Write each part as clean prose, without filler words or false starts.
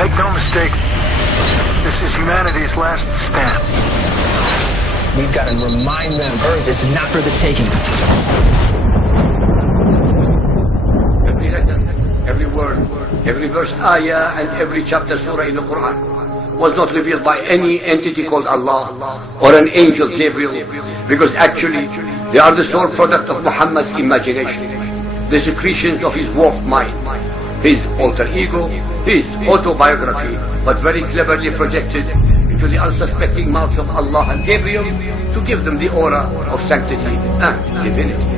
Make no mistake, this is humanity's last stand. We've got to remind them, Earth is not for the taking. Every letter, every word, every verse, ayah, and every chapter, surah in the Quran was not revealed by any entity called Allah or an angel, Gabriel, because actually they are the sole product of Muhammad's imagination, the secretions of his warped mind, his alter ego, his autobiography, but very cleverly projected into the unsuspecting mouths of Allah and Gabriel to give them the aura of sanctity and divinity.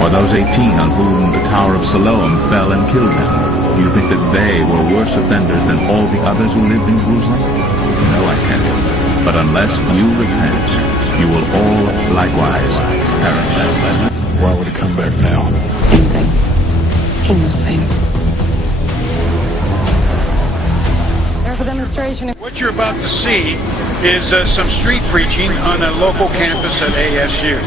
Or those 18 on whom the Tower of Siloam fell and killed them? You think that they were worse offenders than all the others who lived in Jerusalem? No, I can't. But unless you repent, you will all likewise perish. Why would he come back now? Same things. He knows things. There's a demonstration. What you're about to see is some street preaching on a local campus at ASU.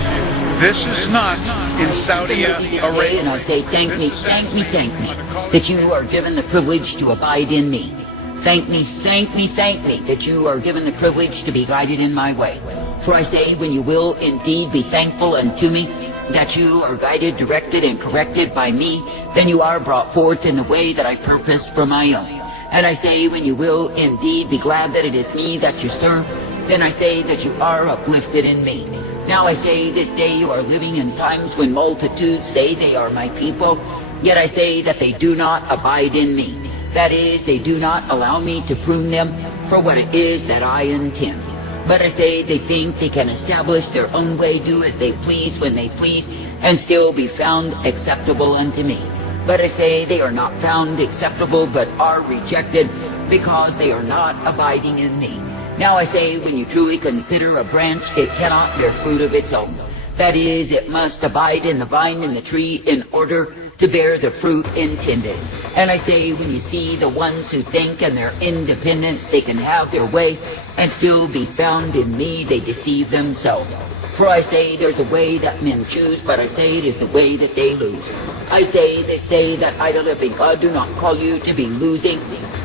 This is not in Saudi Arabia. And I say, thank me, that you are given the privilege to abide in me. Thank me, that you are given the privilege to be guided in my way. For I say, when you will indeed be thankful unto me, that you are guided, directed, and corrected by me, then you are brought forth in the way that I purpose for my own. And I say, when you will indeed be glad that it is me that you serve, then I say that you are uplifted in me. Now I say, this day you are living in times when multitudes say they are my people, yet I say that they do not abide in me. That is, they do not allow me to prune them for what it is that I intend. But I say they think they can establish their own way, do as they please when they please, and still be found acceptable unto me. But I say they are not found acceptable, but are rejected, because they are not abiding in me. Now I say, when you truly consider a branch, it cannot bear fruit of its own. That is, it must abide in the vine and the tree in order to bear the fruit intended. And I say, when you see the ones who think in their independence they can have their way and still be found in me, they deceive themselves. For I say, there's a way that men choose, but I say it is the way that they lose. I say this day that I, the living God, do not call you to be losing,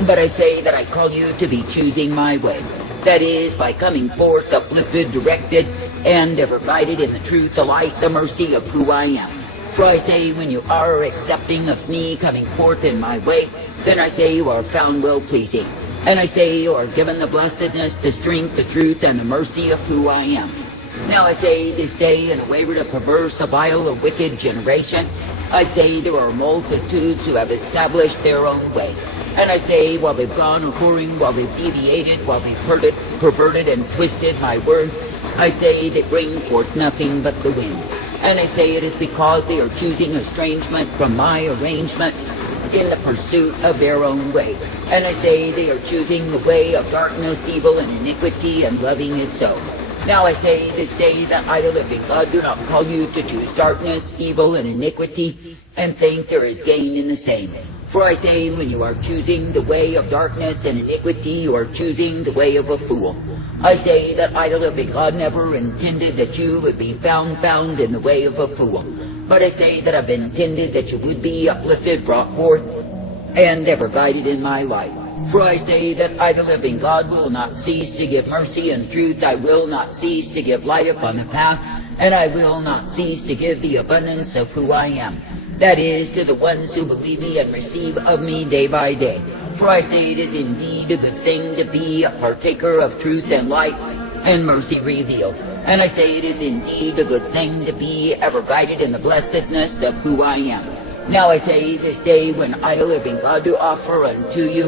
but I say that I call you to be choosing my way. That is, by coming forth uplifted, directed, and ever guided in the truth, the light, the mercy of who I am. For I say, when you are accepting of me coming forth in my way, then I say you are found well-pleasing. And I say you are given the blessedness, the strength, the truth, and the mercy of who I am. Now I say, this day in a wayward, a perverse, a vile, a wicked generation, I say there are multitudes who have established their own way. And I say, while they've gone a-whoring, while they've deviated, while they've perverted and twisted my word, I say they bring forth nothing but the wind. And I say it is because they are choosing estrangement from my arrangement in the pursuit of their own way. And I say they are choosing the way of darkness, evil, and iniquity, and loving it so. Now I say this day that I, the living God, do not call you to choose darkness, evil, and iniquity, and think there is gain in the same. For I say, when you are choosing the way of darkness and iniquity, you are choosing the way of a fool. I say that I, the living God, never intended that you would be found in the way of a fool. But I say that I've intended that you would be uplifted, brought forth, and ever guided in my life. For I say that I, the living God, will not cease to give mercy and truth. I will not cease to give light upon the path, and I will not cease to give the abundance of who I am. That is, to the ones who believe me and receive of me day by day. For I say it is indeed a good thing to be a partaker of truth and light and mercy revealed. And I say it is indeed a good thing to be ever guided in the blessedness of who I am. Now I say this day, when I, the living God, do offer unto you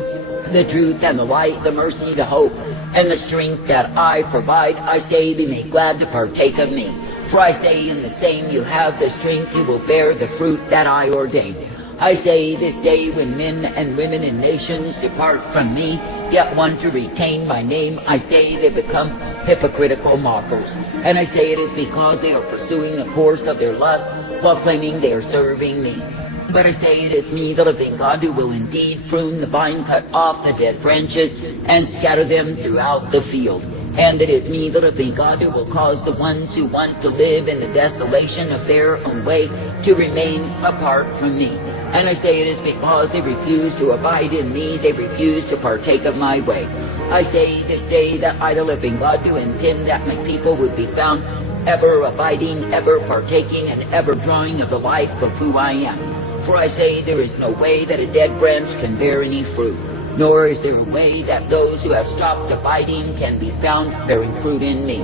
the truth and the light, the mercy, the hope, and the strength that I provide, I say be made glad to partake of me. For I say, in the same you have the strength, you will bear the fruit that I ordain. I say this day, when men and women and nations depart from me, yet want to retain my name, I say they become hypocritical mockers. And I say it is because they are pursuing the course of their lust, while claiming they are serving me. But I say it is me, the living God, who will indeed prune the vine, cut off the dead branches, and scatter them throughout the field. And it is me, the living God, who will cause the ones who want to live in the desolation of their own way to remain apart from me. And I say it is because they refuse to abide in me, they refuse to partake of my way. I say this day that I, the living God, do intend that my people would be found ever abiding, ever partaking, and ever drawing of the life of who I am. For I say there is no way that a dead branch can bear any fruit, nor is there a way that those who have stopped abiding can be found bearing fruit in me.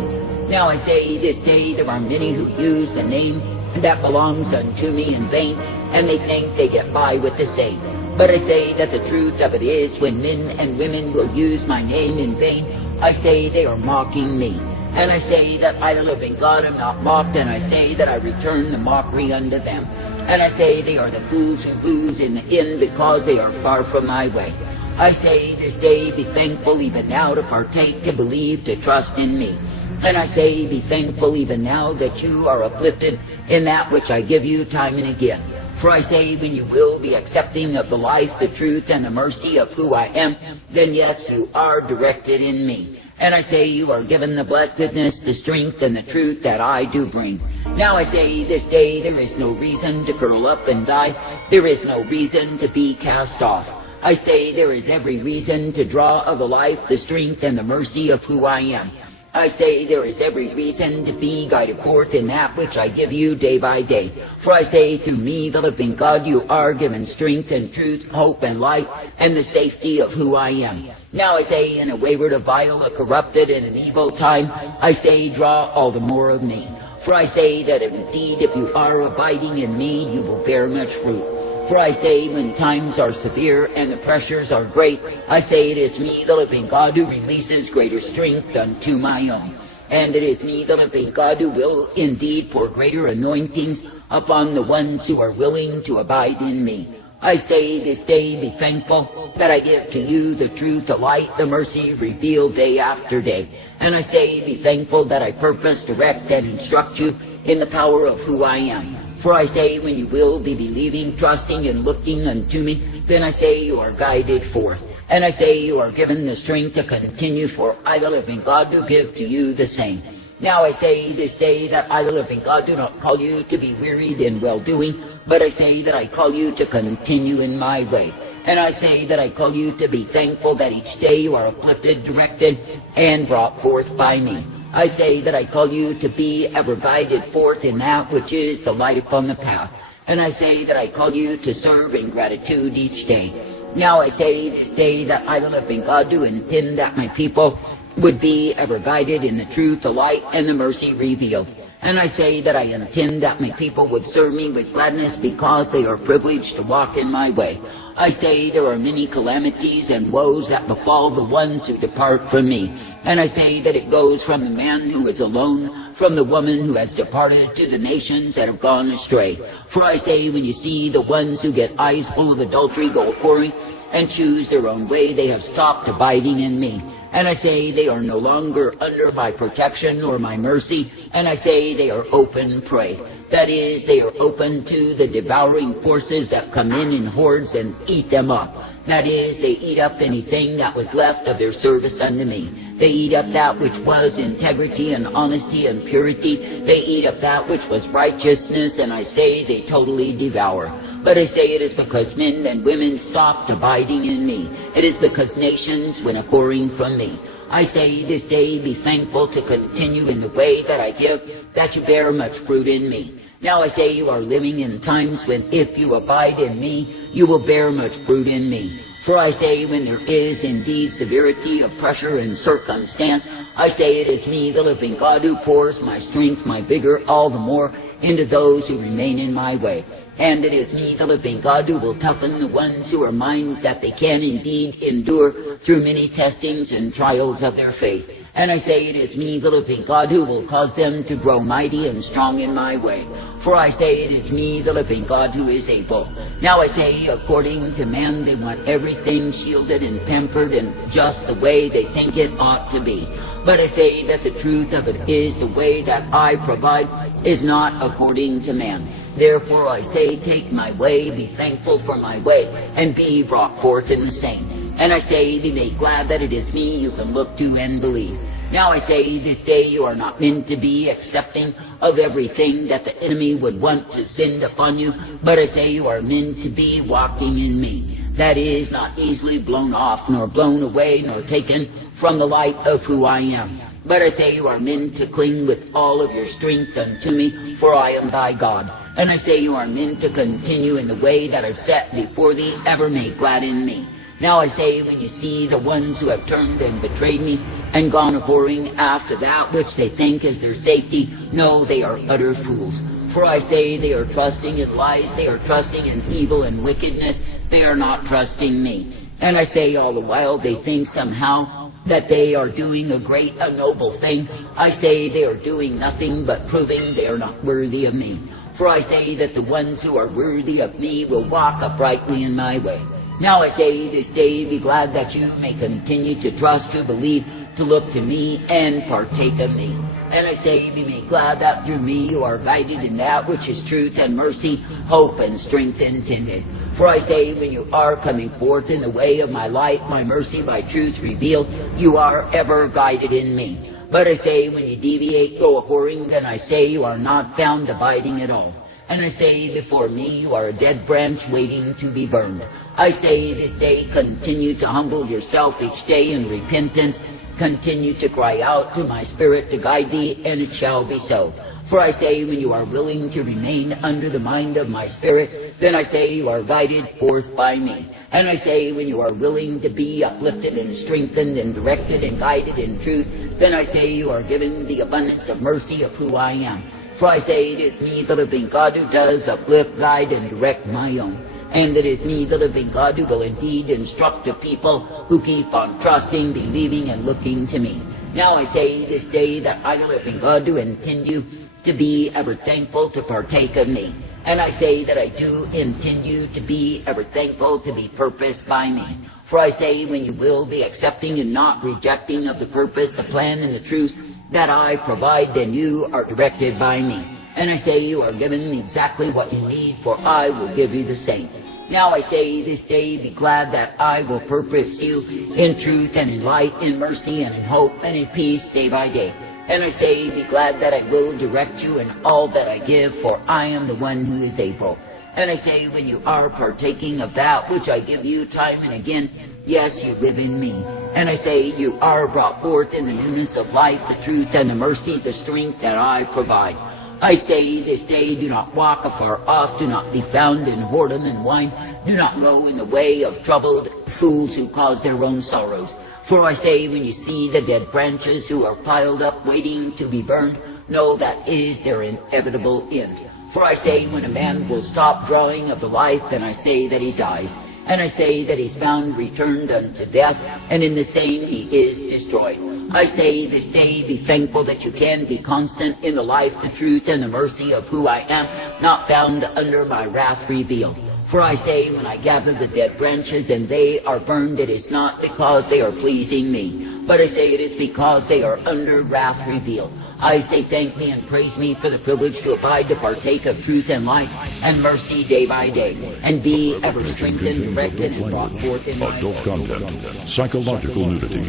Now I say this day there are many who use the name that belongs unto me in vain, and they think they get by with the same. But I say that the truth of it is, when men and women will use my name in vain, I say they are mocking me. And I say that I, the living God, am not mocked, and I say that I return the mockery unto them. And I say they are the fools who lose in the end because they are far from my way. I say this day, be thankful even now to partake, to believe, to trust in me. And I say, be thankful even now that you are uplifted in that which I give you time and again. For I say, when you will be accepting of the life, the truth, and the mercy of who I am, then yes, you are directed in me. And I say you are given the blessedness, the strength, and the truth that I do bring. Now I say this day there is no reason to curl up and die. There is no reason to be cast off. I say there is every reason to draw of the life, the strength, and the mercy of who I am. I say there is every reason to be guided forth in that which I give you day by day. For I say, through me, the living God, you are given strength and truth, hope and light, and the safety of who I am. Now I say, in a wayward, a vile, a corrupted, and an evil time, I say, draw all the more of me. For I say that indeed, if you are abiding in me, you will bear much fruit. For I say, when times are severe and the pressures are great, I say it is me, the living God, who releases greater strength unto my own. And it is me, the living God, who will indeed pour greater anointings upon the ones who are willing to abide in me. I say this day, be thankful that I give to you the truth, the light, the mercy revealed day after day. And I say, be thankful that I purpose, direct, and instruct you in the power of who I am. For I say, when you will be believing, trusting, and looking unto me, then I say you are guided forth. And I say you are given the strength to continue, for I, the living God, do give to you the same. Now I say this day that I, the living God, do not call you to be wearied in well-doing, but I say that I call you to continue in my way. And I say that I call you to be thankful that each day you are uplifted, directed, and brought forth by me. I say that I call you to be ever guided forth in that which is the light upon the path. And I say that I call you to serve in gratitude each day. Now I say this day that I, the living God, do intend that my people would be ever guided in the truth, the light, and the mercy revealed. And I say that I intend that my people would serve me with gladness because they are privileged to walk in my way. I say there are many calamities and woes that befall the ones who depart from me. And I say that it goes from the man who is alone, from the woman who has departed, to the nations that have gone astray. For I say, when you see the ones who get eyes full of adultery go whoring and choose their own way, they have stopped abiding in me. And I say they are no longer under my protection or my mercy. And I say they are open prey. That is, they are open to the devouring forces that come in hordes and eat them up. That is, they eat up anything that was left of their service unto me. They eat up that which was integrity and honesty and purity. They eat up that which was righteousness, and I say they totally devour. But I say it is because men and women stopped abiding in me. It is because nations went a-whoring from me. I say this day, be thankful to continue in the way that I give, that you bear much fruit in me. Now I say you are living in times when if you abide in me, you will bear much fruit in me. For I say, when there is indeed severity of pressure and circumstance, I say it is me, the living God, who pours my strength, my vigor, all the more into those who remain in my way. And it is me, the living God, who will toughen the ones who are mine, that they can indeed endure through many testings and trials of their faith. And I say it is me, the living God, who will cause them to grow mighty and strong in my way. For I say it is me, the living God, who is able. Now I say, according to man, they want everything shielded and pampered and just the way they think it ought to be. But I say that the truth of it is the way that I provide is not according to man. Therefore I say, take my way, be thankful for my way, and be brought forth in the same. And I say, be made glad that it is me you can look to and believe. Now I say, this day you are not meant to be accepting of everything that the enemy would want to send upon you, but I say you are meant to be walking in me. That is, not easily blown off, nor blown away, nor taken from the light of who I am. But I say you are meant to cling with all of your strength unto me, for I am thy God. And I say you are meant to continue in the way that I've set before thee, ever made glad in me. Now I say, when you see the ones who have turned and betrayed me, and gone a-whoring after that which they think is their safety, no, they are utter fools. For I say, they are trusting in lies, they are trusting in evil and wickedness, they are not trusting me. And I say, all the while they think somehow that they are doing a great, a noble thing. I say they are doing nothing but proving they are not worthy of me. For I say that the ones who are worthy of me will walk uprightly in my way. Now I say, this day be glad that you may continue to trust, to believe, to look to me, and partake of me. And I say, be made glad that through me you are guided in that which is truth and mercy, hope and strength intended. For I say, when you are coming forth in the way of my light, my mercy, my truth revealed, you are ever guided in me. But I say, when you deviate, go a-whoring, then I say you are not found abiding at all. And I say, before me you are a dead branch waiting to be burned. I say, this day continue to humble yourself each day in repentance. Continue to cry out to my spirit to guide thee, and it shall be so. For I say, when you are willing to remain under the mind of my spirit, then I say you are guided forth by me. And I say, when you are willing to be uplifted and strengthened and directed and guided in truth, then I say you are given the abundance of mercy of who I am. For I say, it is me, the living God, who does uplift, guide, and direct my own. And it is me, the living God, who will indeed instruct the people who keep on trusting, believing, and looking to me. Now I say this day that I, the living God, do intend you to be ever thankful to partake of me. And I say that I do intend you to be ever thankful to be purposed by me. For I say, when you will be accepting and not rejecting of the purpose, the plan, and the truth that I provide, then you are directed by me. And I say you are given exactly what you need, for I will give you the same. Now I say this day, be glad that I will purpose you in truth and in light, in mercy and in hope and in peace day by day. And I say, be glad that I will direct you in all that I give, for I am the one who is able. And I say, when you are partaking of that which I give you time and again, yes, you live in me. And I say, you are brought forth in the newness of life, the truth and the mercy, the strength that I provide. I say this day, do not walk afar off, do not be found in whoredom and wine, do not go in the way of troubled fools who cause their own sorrows. For I say, when you see the dead branches who are piled up waiting to be burned, know that is their inevitable end. For I say, when a man will stop drawing of the life, then I say that he dies. And I say that he's found returned unto death, and in the same he is destroyed. I say this day, be thankful that you can be constant in the life, the truth, and the mercy of who I am, not found under my wrath revealed. For I say, when I gather the dead branches and they are burned, it is not because they are pleasing me, but I say it is because they are under wrath revealed. I say, thank me and praise me for the privilege to abide, to partake of truth and light and mercy day by day, and be ever strengthened, directed, and brought forth in my adult content, psychological nudity.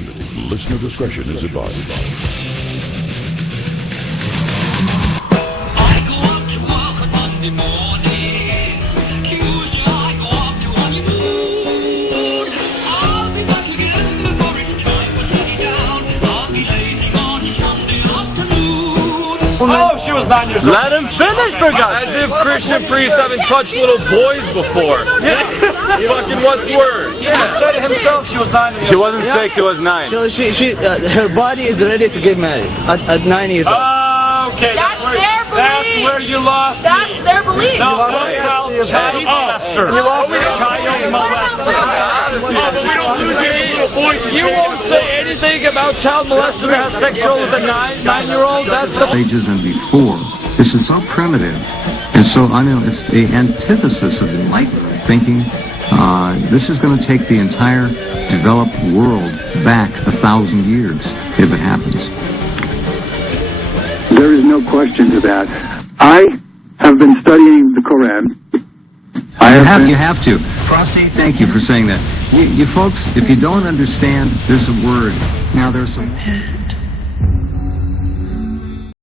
Listener discretion is advised. I go up to work on Monday morning. Tuesday I go up to honeymoon. I'll be back again before it's time to sit down. I'll be lazing on Sunday afternoon. Oh, she was 9 years old. Let him finish, for God's sake. As if Christian priests haven't touched little boys before. Fucking what's worse? He said himself she was 9 years old. She wasn't 6, she was 9. Her body is ready to get married at 9 years old. Okay, That's their belief. That's where you lost That's me. their belief. No, child molester. Child molester. Oh, but we don't lose any little boys. You won't say anything about child molester that has sexual with a 9-year-old? That's the ages and before. This is so primitive, and so I know it's the antithesis of enlightenment thinking. This is going to take the entire developed world back 1,000 years if it happens. There is no question to that. I have been studying the Quran. You have to. Frosty, thank you for saying that. You folks, if you don't understand, there's a word. Now there's a...